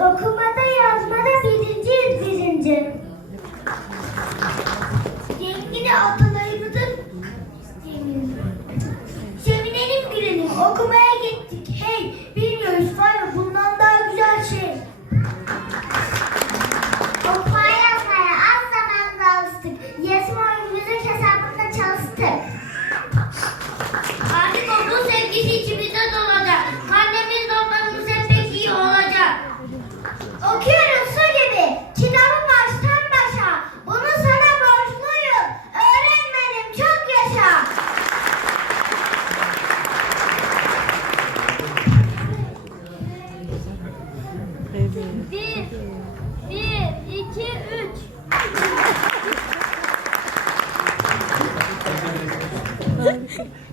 Okumada yazmada birinciyiz birinci. Yengini atalarımızın Sevinelim gülelim okumaya gittik. Hey bilmiyoruz var mı bundan daha güzel şey. Okumaya az zamanda alıştık. Yazım oyunumuzu hesabında çalıştık. Artık onun sevgisi içimizde Okuyorum su gibi. Kitabı baştan başa. Bunu sana borçluyum. Öğrenmedim çok yaşa. Bir, bir, iki, üç. Harika.